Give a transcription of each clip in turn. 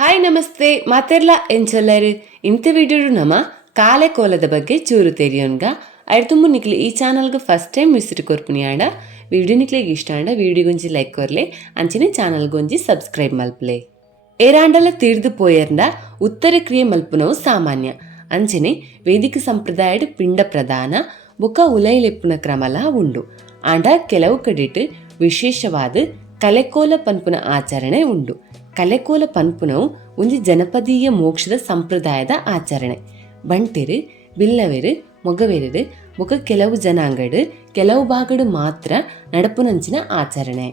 Hi ನಮಸ್ತೆ ಮಾತೆರ್ಲ ಎಂಚೊಲ್ಲರು ಇಂಥ ವಿಡಿಯೋಡು ನಮ್ಮ ಕಾಲೆ ಕೋಲದ ಬಗ್ಗೆ ಚೂರು ತೆರಿಯೋನ್ಗ ತುಂಬ ನಿಕ್ಲಿ ಈ ಚಾನಲ್ಗೆ ಫಸ್ಟ್ ಟೈಮ್ ವಿಸಿಟ್ ಕೊರ್ಪುನಿ ಆಂಡ ವಿಡಿಯೋ ನಿಕ್ಲಿಗೆ ಇಷ್ಟ ಆಂಡ ವಿಡಿಯೋಗೊಂಜಿ ಲೈಕ್ ಕೊರ್ಲೆ ಅಂಚನೆ ಚಾನಲ್ಗೊಂಜಿ ಸಬ್ಸ್ಕ್ರೈಬ್ ಮಲ್ಪಲೆ ಏರಾಂಡಲ ತೀರ್ದು ಪೋಯರ್ಂಡ ಉತ್ತರ ಕ್ರಿಯೆ ಮಲ್ಪುನವು ಸಾಮಾನ್ಯ ಅಂಚನೆ ವೇದಿಕ ಸಂಪ್ರದಾಯಡ್ ಪಿಂಡ ಪ್ರದಾನ ಬೊಕ ಉಲೈಲೆಪ್ಪುನ ಕ್ರಮಲ ಉಂಡು ಆಂಡ ಕೆಲವು ಕಡೆಟ್ ವಿಶೇಷವಾದ ಕಲೆಕೋಲ ಪನ್ಪುನ ಆಚರಣೆ ಉಂಡು. ಕಲೆಕೋಲ ಪನ್ಪುನವು ಒಂಜಿ ಜನಪದೀಯ ಮೋಕ್ಷದ ಸಂಪ್ರದಾಯದ ಆಚರಣೆ. ಬಂಟೆರು ಬಿಲ್ಲವೆರು ಮೊಗವೆರು ಬೊಕ ಕೆಲವು ಜನಾಂಗಡ್ ಕೆಲವು ಭಾಗಡು ಮಾತ್ರ ನಡಪುನಂಚಿನ ಆಚರಣೆ.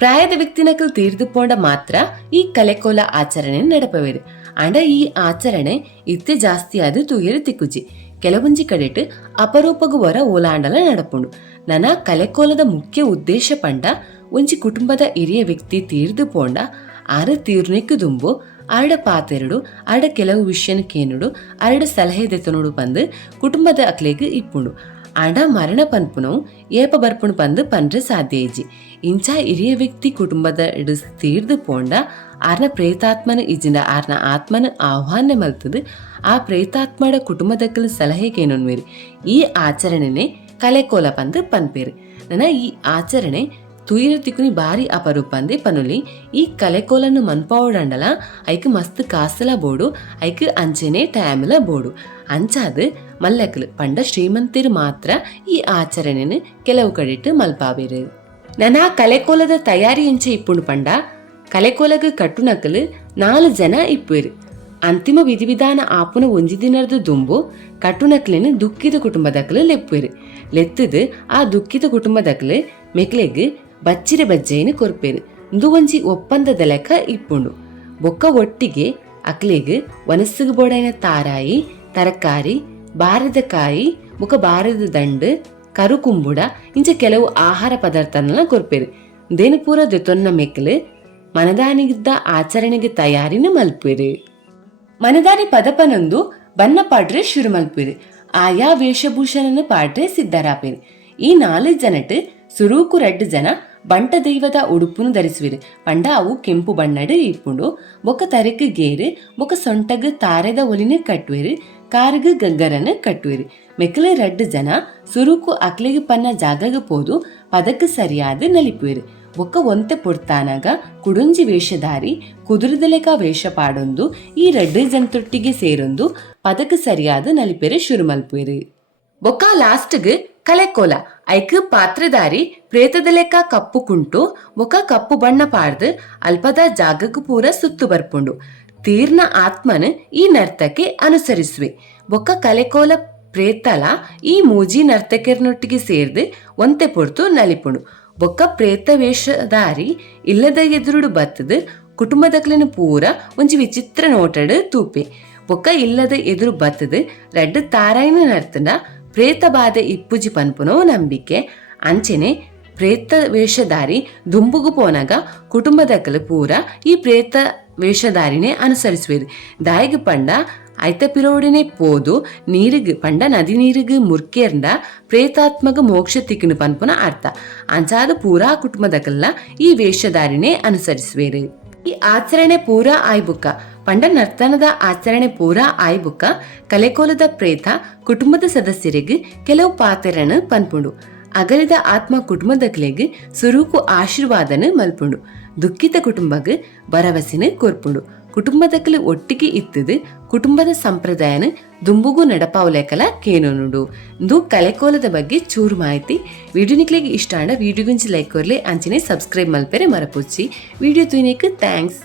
ಪ್ರಾಯದ ವ್ಯಕ್ತಿನಕಲ್ ತೀರ್ದು ಪೋಂಡ ಮಾತ್ರ ಈ ಕಲೆಕೋಲ ಆಚರಣೆ ನಡಪವೆರು. ಆಂಡ ಈ ಆಚರಣೆ ಇತ್ತೆ ಜಾಸ್ತಿ ಆದು ತೂಯರು ತಿಕ್ಕುಜಿ ಕೆಲವೊಂಜಿ ಕಡೆಟ್ ಅಪರೂಪಗು ವರ ಓಲಾಂಡಲ ನಡಪುಂಡು. ನನ್ನ ಕಲೆಕೋಲದ ಮುಖ್ಯ ಉದ್ದೇಶ ಪಂಡ ಒಂಜಿ ಕುಟುಂಬದ ಹಿರಿಯ ವ್ಯಕ್ತಿ ತೀರ್ದು ಪೋಂಡ ಆರ ತೀರ್ನೆಕ್ಕು ದುಂಬು ಆರಡ ಪಾತೆರಡು ಆರಡ ಕೆಲವು ವಿಷಯನ ಕೇನುಡು ಆರಡ ಸಲಹೆ ದೆತನೋಡು ಬಂದು ಕುಟುಂಬದ ಅಕ್ಲೆಗ್ ಇಪ್ಪುಂಡು. ಆಂಡ ಮರಣ ಪನ್ಪುನವು ಏಪ ಬರ್ಪುಣು ಬಂದು ಪಂಡ್ರೆ ಸಾಧ್ಯ ಇಜ್ಜಿ. ಇಂಚ ಹಿರಿಯ ವ್ಯಕ್ತಿ ಕುಟುಂಬದ ತೀರ್ದು ಪೋಂಡ ಆರ್ನ ಪ್ರೇತಾತ್ಮನ ಇಜ್ಜಿಂದ ಆರ್ನ ಆತ್ಮನ ಆಹ್ವಾನ ಮಲ್ತದು ಆ ಪ್ರೇತಾತ್ಮಡ ಕುಟುಂಬದಕ್ಕಲು ಸಲಹೆ ಕೇನೊನ್ವೇರಿ. ಈ ಆಚರಣೆನೆ ಕಲೆಕೋಲ ಬಂದು ಪನ್ಪೇರು. ನನ್ನ ಈ ಆಚರಣೆ ತುಯಿರ ತಿಕ್ಕುನಿ ಬಾರಿ ಅಪರೂಪ ಅಂದೆ ಪನುಲಿ. ಈ ಕಲೆಕೋಲನ್ನು ಮನ್ಪಾವಡಂಡಲ ಐಕ್ ಮಸ್ತ್ ಕಾಸಲ ಬೋಡು ಐಕ್ ಅಂಚೆನೆ ಟೈಮ್ಲ ಬೋಡು ಅಂಚಾದು ಮಲ್ಲಕಲು ಪಂಡ ಶ್ರೀಮಂತಿರು ಮಾತ್ರ ಈ ಆಚರಣೆನ ಕೆಲವು ಕಡೆಟ್ ಮಲ್ಪಾವೇರು. ನನ್ನ ಕಲೆಕೋಲದ ತಯಾರಿ ಎಂಚೆ ಇಪ್ಪುಂಡು ಪಂಡ ಕಲೆಕೋಲಗ ಕಟ್ಟುನಕಲು 4 ಜನ ಇಪ್ಪುವೆರು. ಅಂತಿಮ ವಿಧಿವಿಧಾನ ಆಪುನ ಒಂಜಿ ದಿನದ ದುಂಬು ಕಟ್ಟುನಕ್ಲೆನು ದುಃಖಿತ ಕುಟುಂಬದಕ್ಲು ಲೆಪ್ಪುವೆರು. ಲೆತ್ತದು ಆ ದುಃಖಿತ ಕುಟುಂಬದಕ್ಲು ಮೆಕ್ಲೆಗ್ ಬಚ್ಚಿರೆ ಬಜ್ಜೆಯನ್ನು ಕೊರ್ಪೇರು. ಇಂದು ಒಂಜಿ ಒಪ್ಪಂದದ ಲೆಕ್ಕ ಇಪ್ಪುಂಡು. ಬೊಕ್ಕ ಒಟ್ಟಿಗೆ ಅಕ್ಲೆಗ್ ಒನಸ್ಸುಗು ಬೋಡೈನ ತಾರಾಯಿ ತರಕಾರಿ ಬಾರದ ಕಾಯಿ ಬೊಕ್ಕ ಬಾರದ ದಂಡು ಕರುಕುಂಬುಡ ಇಂಚ ಕೆಲವು ಆಹಾರ ಪದಾರ್ಥನ ಕೊರ್ಪೇರು. ದೇನುಪೂರ ದೊತ್ತೊನ್ನ ಮೆಕ್ಲು ಮನದಾನಿಗಿದ್ದ ಆಚರಣೆಗೆ ತಯಾರಿನ ಮಲ್ಪೇರು. ಮನದಾನಿ ಪದಪನೊಂದು ಬನ್ನ ಪಾಡ್ರೆ ಶುರು ಮಲ್ಪೇರು. ಆಯಾ ವೇಷಭೂಷಣನ ಪಾಡ್ರೆ ಸಿದ್ಧರಾಪೇರು. ಈ 4 ಜನಟ್ ಸುರೂಕು 2 ಜನ ಬಂಟ ದೈವದ ಉಡುಪುನು ಧರಿಸುವಿರು. ಪಂಡ ಅವು ಕೆಂಪು ಬಣ್ಣಡ್ ಇಪ್ಪುಂಡು. ಬೊಕ್ಕ ತರೆಕ್ ಗೇರು ಬೊಕ್ಕ ಸೊಂಟಗ್ ತಾರೆದ ಒಲಿನ ಕಟ್ಟುವೆರು. ಕಾರಿಗೆ ಗಗ್ಗರನ್ನು ಕಟ್ಟುವೆರು. ಮೆಕ್ಕಲೆ 2 ಜನ ಸುರೂಕು ಅಕ್ಲೆಗ್ ಪನ್ನ ಜಾಗಗ ಪೋದು ಪದಕ್ ಸರಿಯಾದ ನಲಿಪುವೆರು. ಬೊಕ್ಕ ಒಂತೆ ಪೊಡ್ತಾನಾಗ ಕುಡುಂಜಿ ವೇಷಧಾರಿ ಕುದುರದಲೆಕ ವೇಷ ಪಾಡೊಂದು ಈ 2 ಜನತೊಟ್ಟಿಗೆ ಸೇರೊಂದು ಪದಕ್ ಸರಿಯಾದ ನಲಿಪೆರೆ ಶುರು ಮಲ್ಪುವೆರು. ಬೊಕ್ಕ ಲಾಸ್ಟ್ಗ್ ಕಲೆಕೋಲ ಐಕ್ ಪಾತ್ರಧಾರಿ ಪ್ರೇತದ ಲೆಕ್ಕ ಕಪ್ಪು ಕುಂಟು ಬೊಕ್ಕ ಕಪ್ಪು ಬಣ್ಣ ಪಾಡ್ದು ಅಲ್ಪದ ಜಾಗಕ್ಕೂ ಪೂರ ಸುತ್ತು ಬರ್ಪುಂಡು. ತೀರ್ನ ಆತ್ಮನ ಈ ನರ್ತಕ್ಕೆ ಅನುಸರಿಸುವೆ. ಬೊಕ್ಕ ಕಲೆಕೋಲ ಪ್ರೇತಲ ಈ ಮೂಜಿ ನರ್ತಕರ್ನೊಟ್ಟಿಗೆ ಸೇರ್ದು ಒಂತೆ ಪೊರ್ತು ನಲಿಪುಂಡು. ಬೊಕ್ಕ ಪ್ರೇತ ವೇಷಧಾರಿ ಇಲ್ಲದ ಎದುರುಡು ಬತ್ತದು ಕುಟುಂಬದಕ್ಲೆನ ಪೂರ ಒಂಜಿ ವಿಚಿತ್ರ ನೋಟಡ್ ತೂಪೆ. ಬೊಕ್ಕ ಇಲ್ಲದ ಎದುರು ಬತ್ತದು 2 ತಾರಾಯಿನ ನರ್ತನ ಪ್ರೇತ ಬಾಧೆ ಇಪ್ಪುಜಿ ಪನ್ಪುನೋ ನಂಬಿಕೆ. ಅಂಚೆನೆ ಪ್ರೇತ ವೇಷಧಾರಿ ದುಂಬುಗು ಪೋನಾಗ ಕುಟುಂಬದಕ್ಕಲು ಪೂರ ಈ ಪ್ರೇತ ವೇಷಧಾರಿನೇ ಅನುಸರಿಸುವೆರು. ದಾಯಿಗ್ ಪಂಡ ಐತ ಪಿರೋಡಿನೇ ಪೋದು ನೀರಿಗ್ ಪಂಡ ನದಿ ನೀರಿಗ್ ಮುರ್ಕೇರ್ಂಡ ಪ್ರೇತಾತ್ಮಗ ಮೋಕ್ಷ ತಿಕ್ಕನು ಪನ್ಪುನ ಅರ್ಥ. ಅಂಚಾದ ಪೂರಾ ಕುಟುಂಬದಕ್ಕಲ್ಲ ಈ ವೇಷಧಾರಿನೇ ಅನುಸರಿಸುವೆರು. ಈ ಆಚರಣೆ ಪೂರಾ ಆಯ್ಬುಕ್ಕ ಪಂಡ ನರ್ತನದ ಆಚರಣೆ ಪೂರಾ ಆಯ್ಬುಕ್ಕ ಕಲೆಕೋಲದ ಪ್ರೇತ ಕುಟುಂಬದ ಸದಸ್ಯರಿಗೆ ಕೆಲವು ಪಾತೆರನ ಪನ್ಪುಂಡು. ಅಗಲಿದ ಆತ್ಮ ಕುಟುಂಬದಕ್ಲೆಗ್ ಸುರೂಕು ಆಶೀರ್ವಾದನ ಮಲ್ಪುಂಡು. ದುಃಖಿತ ಕುಟುಂಬಗ್ ಭರವಸೆನ ಕೊರ್ಪುಂಡು. ಕುಟುಂಬದಕ್ಕಲು ಒಟ್ಟಿಗೆ ಇತ್ತದು ಕುಟುಂಬದ ಸಂಪ್ರದಾಯನ ದುಂಬುಗು ನಡಪಾವಲೇಕಲ ಕೇನೋನುಡು. ಇಂದು ಕಲೆಕೋಲದ ಬಗ್ಗೆ ಚೂರು ಮಾಹಿತಿ. ವಿಡಿಯೋ ನಿಕ್ಲಿಗೆ ಇಷ್ಟ ಆಂಡ ವಿಡಿಯೋಗುಂಚಿ ಲೈಕ್ ಕೊರ್ಲೆ ಅಂಚನೆ ಸಬ್ಸ್ಕ್ರೈಬ್ ಮಲ್ಪೆರೆ ಮರಪುಚ್ಚಿ. Video ತುಯಿನೇಕ್ thanks.